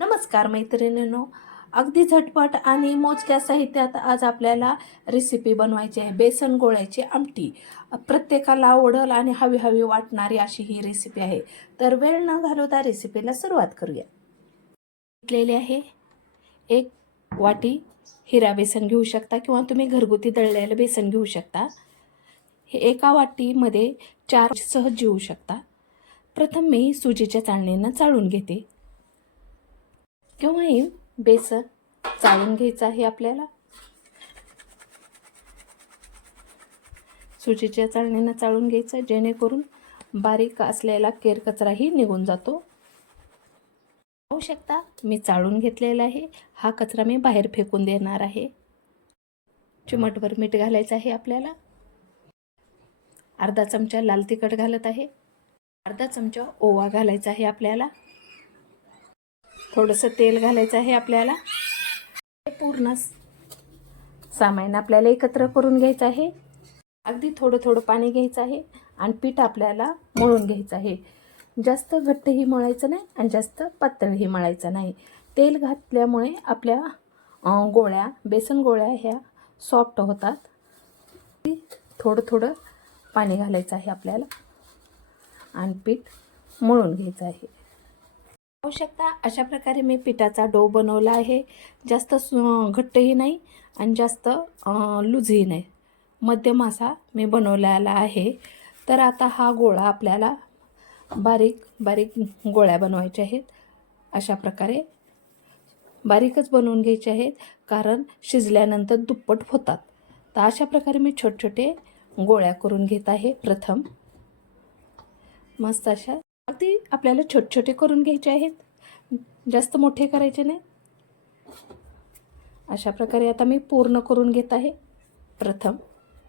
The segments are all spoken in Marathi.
नमस्कार मैत्रिणींनो. अगदी झटपट आणि मोजक्या साहित्यात आज आपल्याला रेसिपी बनवायची आहे. बेसन गोळ्याची आमटी. प्रत्येकाला आवडल आणि हवी हवी वाटणारी अशी ही रेसिपी आहे. तर वेळ न घालवता रेसिपीला सुरुवात करूया. घेतलेली आहे. एक वाटी हिरा बेसन घेऊ शकता किंवा तुम्ही घरगुती दळलेलं बेसन घेऊ शकता. हे एका वाटीमध्ये चार सहज घेऊ शकता. प्रथम मी सुजीच्या चाळणीनं चाळून घेते. किंवा हे बेसन? चाळून घ्यायचं आहे आपल्याला? सुजीच्या चाळणीनं चाळून घ्यायचं जेणेकरून बारीक असलेला केर कचराही निघून जातो. पाहू शकता मी चाळून घेतलेला आहे. हा कचरा मी बाहेर फेकून देणार आहे. चिमटभर मीठ घालायचं आहे आपल्याला. अर्धा चमचा लाल तिखट घालत आहे. अर्धा चमचा ओवा घालायचा आहे आपल्याला. थोडंसं तेल घालायचं आहे आपल्याला. पूर्ण सामान आपल्याला एकत्र करून घ्यायचं आहे. अगदी थोडं थोडं पाणी घ्यायचं आहे आणि पीठ आपल्याला मळून घ्यायचं आहे. जास्त घट्टही मळायचं नाही आणि जास्त पातळही मळायचं नाही. तेल घातल्यामुळे आपल्या गोळ्या बेसन गोळ्या ह्या सॉफ्ट होतात. थोडं थोडं पाणी घालायचं आहे आपल्याला. आणि पीठ मळून घ्यायचं आहे. पाहू शकता. अशा प्रकारे मी पिठाचा डो बनवला आहे. जास्त सु- घट्टही नाही आणि जास्त लूजही नाही. मध्यम असा मी बनवलेला आहे. तर आता हा गोळा आपल्याला बारीक बारीक गोळ्या बनवायच्या आहेत. अशा प्रकारे बारीकच बनवून घ्यायचे आहेत कारण शिजल्यानंतर दुप्पट होतात. तर अशा प्रकारे मी छोटे छोटे गोळ्या करून घेत आहे. प्रथम मस्त अशा अगदी आपल्याला छोटे छोटे करून घ्यायचे आहेत. जास्त मोठे करायचे नाही. अशा प्रकारे आता मी पूर्ण करून घेत आहे. प्रथम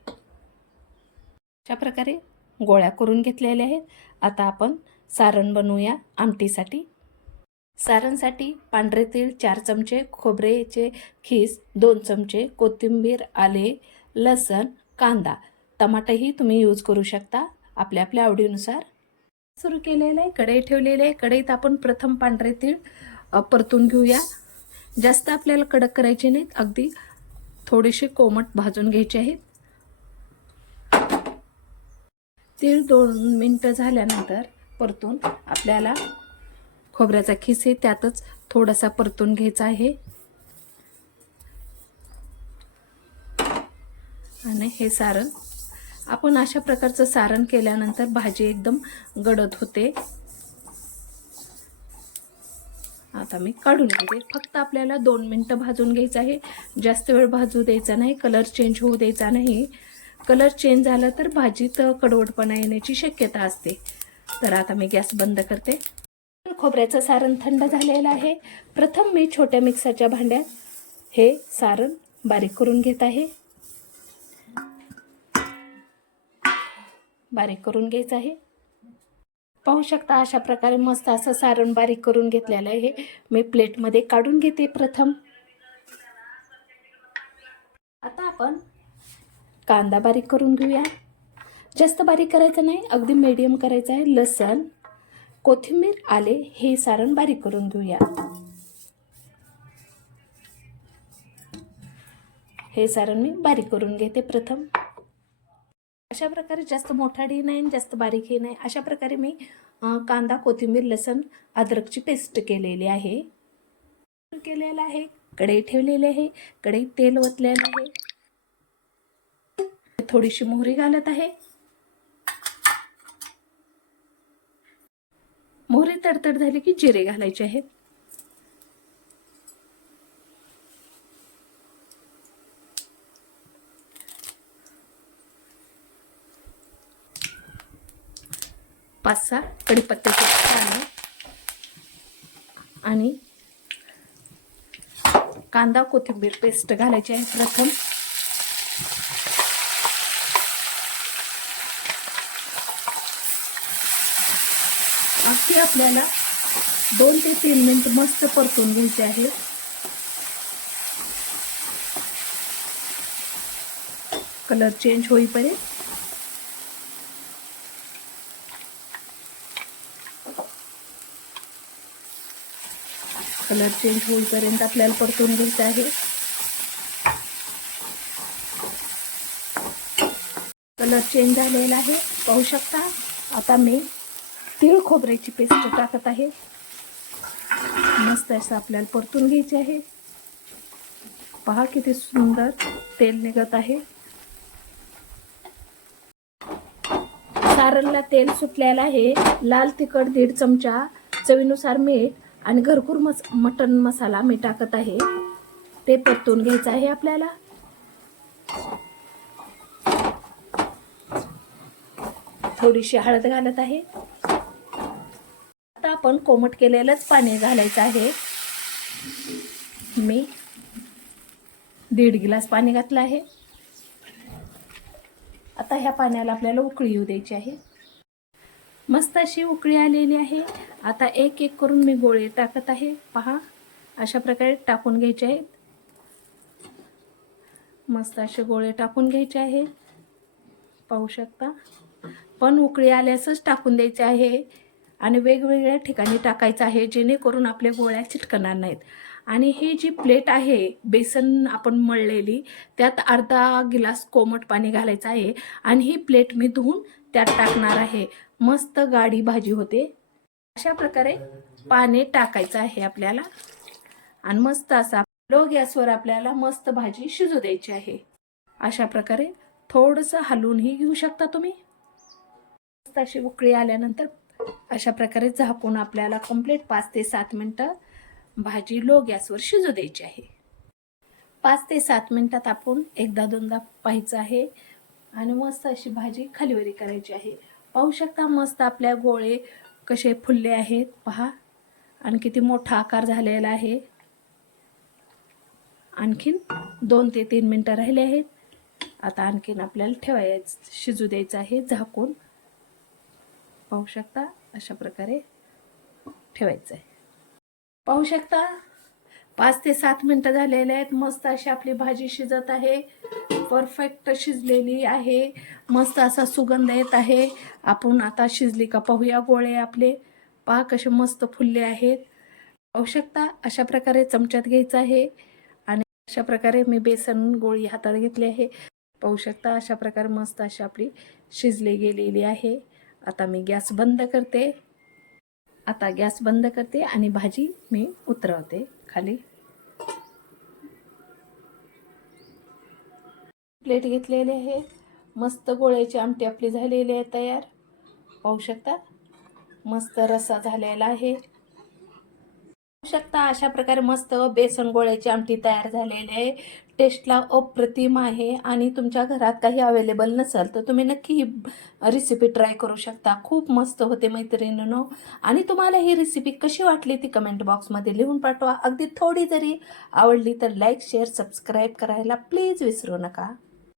अशा प्रकारे गोळ्या करून घेतलेल्या आहेत. आता आपण सारण बनवूया आमटीसाठी. सारणसाठी पांढरे तीळ चार चमचे खोबरेचे खीस दोन चमचे कोथिंबीर आले लसण कांदा. टमाटही तुम्ही यूज करू शकता. आपल्या आपल्या आवडीनुसार. सुरू केलेलं आहे कढई ठेवलेली आहे. कढईत आपण प्रथम पांढरे तीळ परतून घेऊया. जास्त आपल्याला कडक करायचे नाहीत. अगदी थोडेसे कोमट भाजून घ्यायचे आहेत. तीळ दोन मिनटं झाल्यानंतर परतून आपल्याला खोबऱ्याचा खिस आहे त्यातच थोडासा परतून घ्यायचा आहे. आणि हे सारण आपण अशा प्रकारचं सारण केल्यानंतर भाजी एकदम गडद होते. आता मी काढून घेते. फक्त आपल्याला दोन मिनटं भाजून घ्यायचं आहे. जास्त वेळ भाजू द्यायचा नाही. कलर चेंज होऊ द्यायचा नाही. कलर चेंज झाला तर भाजीत कडवटपणा येण्याची शक्यता असते. तर आता मी गॅस बंद करते. खोबऱ्याचं सारण थंड झालेलं आहे. प्रथम मी छोट्या मिक्सरच्या भांड्यात हे सारण बारीक करून घेत आहे. बारीक करून घ्यायचं आहे. पाहू शकता अशा प्रकारे मस्त असं सारण बारीक करून घेतलेलं आहे. मी प्लेटमध्ये काढून घेते प्रथम. आता आपण कांदा बारीक करून घेऊया. जास्त बारीक करायचं नाही अगदी मीडियम करायचं आहे. लसण कोथिंबीर आले हे सारण बारीक करून घेऊया. हे सारण मी बारीक करून घेते प्रथम. अशा प्रकारे जास्त मोठाडी नाही आणि जास्त बारीकही नाही. अशा प्रकारे मी कांदा कोथिंबीर लसण अद्रकची पेस्ट केलेली आहे. केलेलं आहे कढई ठेवलेली आहे कढई तेल ओतलेलं आहे. थोडीशी मोहरी घालत आहे. मोहरी तडतड झाली की जिरे घालायचे आहेत. पाच सहा कढीपत्त्याचे पाने आणि कांदा कोथिंबीर पेस्ट घालायची आहे. प्रथम अगदी आपल्याला दोन ते तीन मिनिट मस्त परतून घ्यायचे आहे. कलर चेंज होईपर्यंत कलर चेंज होईपर्यंत आपल्याला परतून घ्यायचं आहे. कलर चेंज झालेला आहे. पाहू शकता आता मी तीळ खोबऱ्याची पेस्ट टाकत आहे. मस्त असं आपल्याला परतून घ्यायचे आहे. पहा किती सुंदर तेल निघत आहे. सारणला तेल सुटलेलं आहे. लाल तिखट दीड चमचा चवीनुसार मीठ आणि घरकुर मस मटन मसाला मी टाकत आहे. ते परतून घ्यायचं आहे आपल्याला. थोडीशी हळद घालत आहे. आता आपण कोमट केलेलंच पाणी घालायचं आहे. मी दीड गिलास पाणी घातलं आहे. आता ह्या पाण्याला आपल्याला उकळी येऊ द्यायची आहे. मस्त अशी उकळी आलेली आहे. आता एक एक करून मी गोळे टाकत आहे. पहा अशा प्रकारे टाकून घ्यायचे आहेत. मस्त असे गोळे टाकून घ्यायचे आहे. पाहू शकता. पण उकळी आल्यासच टाकून द्यायचे आहे. आणि वेगवेगळ्या ठिकाणी टाकायचं आहे जेणेकरून आपल्या गोळ्या चिटकणार नाहीत. आणि ही जी प्लेट आहे बेसन आपण मळलेली त्यात अर्धा गिलास कोमट पाणी घालायचं आहे. आणि ही प्लेट मी धुवून त्यात टाकणार आहे. मस्त गाडी भाजी होते. अशा प्रकारे पाने टाकायचं आहे आपल्याला. आणि मस्त असा लो गॅसवर आपल्याला मस्त भाजी शिजू द्यायची आहे. अशा प्रकारे थोडंसं हलवूनही घेऊ शकता तुम्ही. मस्त अशी उकळी आल्यानंतर अशा प्रकारे झाकून आपल्याला कंप्लीट पाच ते सात मिनटं भाजी लो गॅसवर शिजू द्यायची आहे. पाच ते सात मिनटात आपण एकदा दोनदा पाहायचं आहे. आणि मस्त अशी भाजी खालीवरी करायची आहे. पाहू शकता मस्त आपल्या गोळे कसे फुलले आहेत. पहा. आणि किती मोठा आकार झालेला आहे. आणखीन दोन ते तीन मिनटं राहिले आहेत. आता आणखीन आपल्याला ठेवाय शिजू द्यायचं आहे झाकून. पाहू शकता अशा प्रकारे ठेवायचं आहे. पाहू शकता पाच ते सात मिनटं झालेले आहेत. मस्त अशी आपली भाजी शिजत आहे. परफेक्ट शिजलेली आहे. मस्त असा सुगंध येत आहे. आपण आता शिजली का पाहूया गोळे आपले. पहा कसे मस्त फुलले आहेत. पाहू शकता अशा प्रकारे चमच्यात घ्यायचं आहे. आणि अशा प्रकारे मी बेसन गोळी हातात घेतली आहे. पाहू शकता अशा प्रकारे मस्त अशी आपली शिजली गेलेली आहे. आता मी गॅस बंद करते. आता गॅस बंद करते आणि भाजी मी उतरवते. खाली. प्लेट घेतलेली आहे मस्त गोळ्याची आमटी आपली झालेली आहे तयार. पाहू शकता? मस्त रस्सा झालेला आहे. पाहू शकता अशा प्रकारे मस्त बेसन गोळ्याची आमटी तयार झालेली आहे. टेस्टला अप्रतिम आहे आणि तुमच्या घरात काही अवेलेबल नसेल तर तुम्ही नक्की ही रेसिपी ट्राय करू शकता. खूप मस्त होते मैत्रिणीनो. आणि तुम्हाला ही रेसिपी कशी वाटली ती कमेंट बॉक्समध्ये लिहून पाठवा. अगदी थोडी जरी आवडली तर लाईक शेअर सबस्क्राईब करायला प्लीज विसरू नका.